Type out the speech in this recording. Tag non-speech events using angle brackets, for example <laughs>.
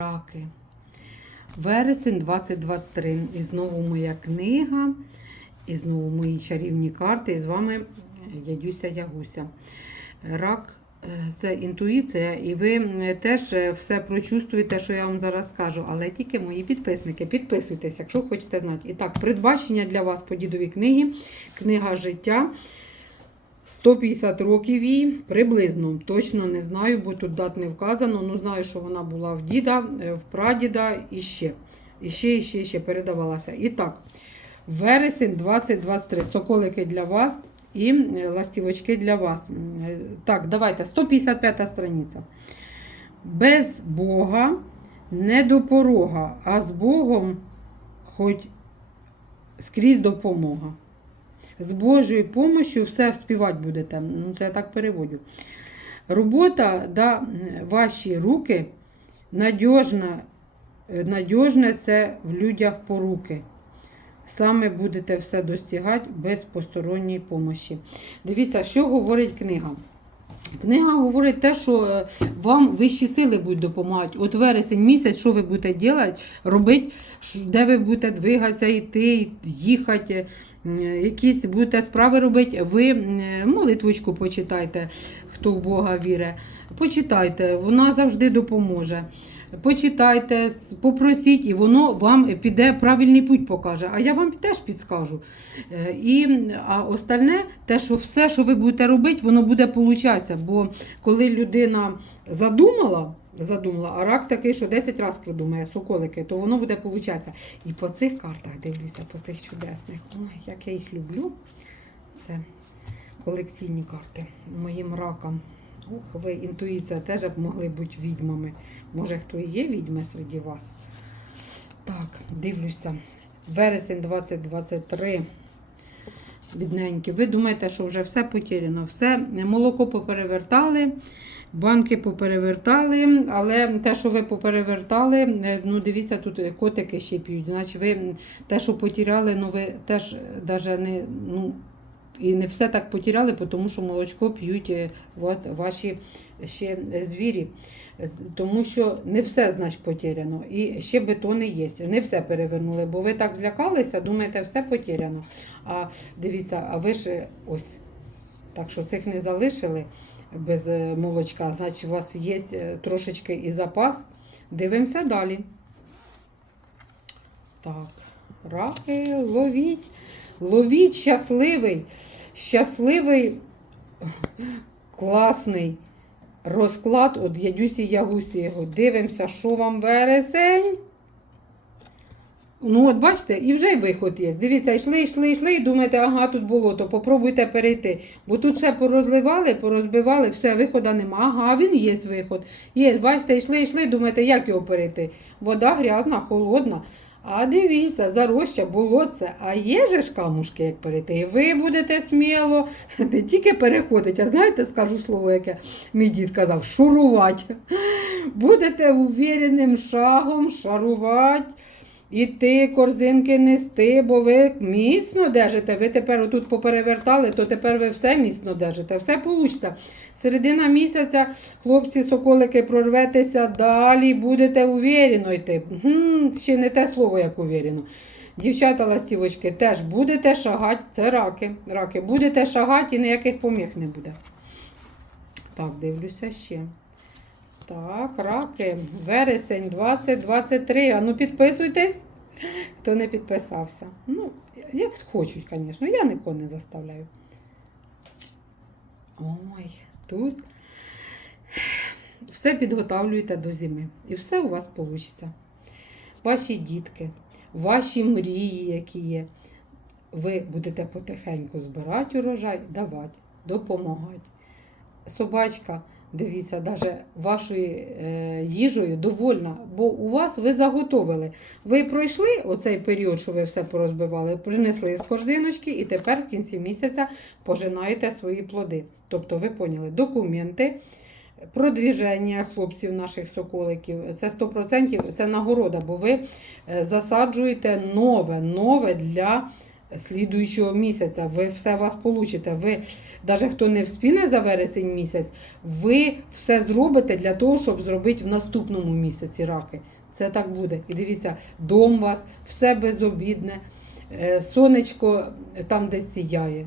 Раки. Вересень 2023. І знову моя книга, і знову мої чарівні карти. І з вами Ядюся Ягуся. Рак це інтуїція, і ви е, теж е, все прочувствуєте, що я вам зараз скажу. Але тільки мої підписники. Підписуйтесь, якщо хочете знати. І так, передбачення для вас по дідовій книгі. Книга життя. 150 років їй приблизно. Точно не знаю, бо тут дат не вказано. Ну знаю, що вона була в діда, е, в прадіда і ще. І ще, і ще, і ще передавалася. І так, вересень 2023. Соколики для вас і е, ластівочки для вас. Е, Так, давайте, 155 страниця. Без Бога не до порога, а з Богом хоч скрізь допомога. З Божою допомогою все співати будете. Ну, це я так переводю. Робота да, ваші руки надіжна, надіжне це в людях поруки. Саме будете все досягати без посторонньої помощі. Дивіться, що говорить книга. Книга говорить те, що е, вам вищі сили будуть допомагати. От вересень місяць, що ви будете робити, робити, де ви будете двигатися, йти, їхати, якісь будете справи робити, ви м, молитвочку почитайте, хто в Бога вірить. Почитайте, вона завжди допоможе. Почитайте, попросіть, і воно вам піде правильний путь покаже. А я вам теж підскажу. Е, І, а остальне, те, що все, що ви будете робити, воно буде получатися. Бо коли людина задумала, задумала, а рак такий, що 10 разів продумає соколики, то воно буде получатися. І по цих картах дивлюся, по цих чудесних. Ой, як я їх люблю. Це колекційні карти моїм ракам. Ух, ви інтуїція теж б могли бути відьмами. Може, хто і є відьми серед вас? Так, дивлюся. Вересень 2023. Бідненькі. Ви думаєте, що вже все потеряно. Все, молоко поперевертали, банки поперевертали, але те, що ви поперевертали, е, ну дивіться, тут котики ще п'ють. Значить, ви те, що потеряли, ну ви теж даже не. ну, і не все так потеряли, тому що молочко п'ють е, от, ваші ще звірі. Е, Тому що не все, значить, потеряно. І ще бетони є. Не все перевернули, бо ви так злякалися, думаєте, все потеряно. А дивіться, а ви ж е, ось. Так що цих не залишили без молочка, значить, у вас є трошечки і запас. Дивимося далі. Так, раки, ловіть. Ловіть щасливий, щасливий, класний розклад от Ядюсі Ягусі його. Дивимося, що вам вересень. Ну, от бачите, і вже й виход є. Дивіться, йшли, йшли, йшли, і думаєте, ага, тут болото, попробуйте перейти. Бо тут все порозливали, порозбивали, все, виходу нема. Ага, він є виход. Є, бачите, йшли, йшли, думаєте, як його перейти? Вода грязна, холодна. А дивіться, зароща, це. а є же ж камушки, як перейти. І ви будете сміло <laughs> не тільки переходити, а знаєте, скажу слово, яке мій дід казав, шурувати. <laughs> Будете увереним шагом шарувати. Іти, корзинки нести, бо ви міцно держите. Ви тепер отут поперевертали, то тепер ви все міцно держите. Все вийде. Середина місяця, хлопці, соколики, прорветеся далі, будете уверено йти. Гм, ще не те слово, як уверено. Дівчата ластівочки, теж будете шагати, це раки. Раки, будете шагати і ніяких поміг не буде. Так, дивлюся ще. Так, раки, вересень 2023. А ну підписуйтесь, хто не підписався. Ну, як хочуть, звісно, я нікого не заставляю. Ой, тут все підготовлюєте до зими. І все у вас вийде. Ваші дітки, ваші мрії, які є, ви будете потихеньку збирати урожай, давати, допомагати. Собачка, дивіться, навіть вашою е, їжею довольна, бо у вас ви заготовили. Ви пройшли оцей період, що ви все порозбивали, принесли з корзиночки і тепер в кінці місяця пожинаєте свої плоди. Тобто, ви поняли, документи. Продвіження хлопців наших соколиків це 100% це нагорода, бо ви е, засаджуєте нове, нове для слідуючого місяця. Ви все у вас получите. Ви, навіть хто не вспіне за вересень місяць, ви все зробите для того, щоб зробити в наступному місяці раки. Це так буде. І дивіться, дом у вас, все безобідне, е, сонечко там десь сіяє.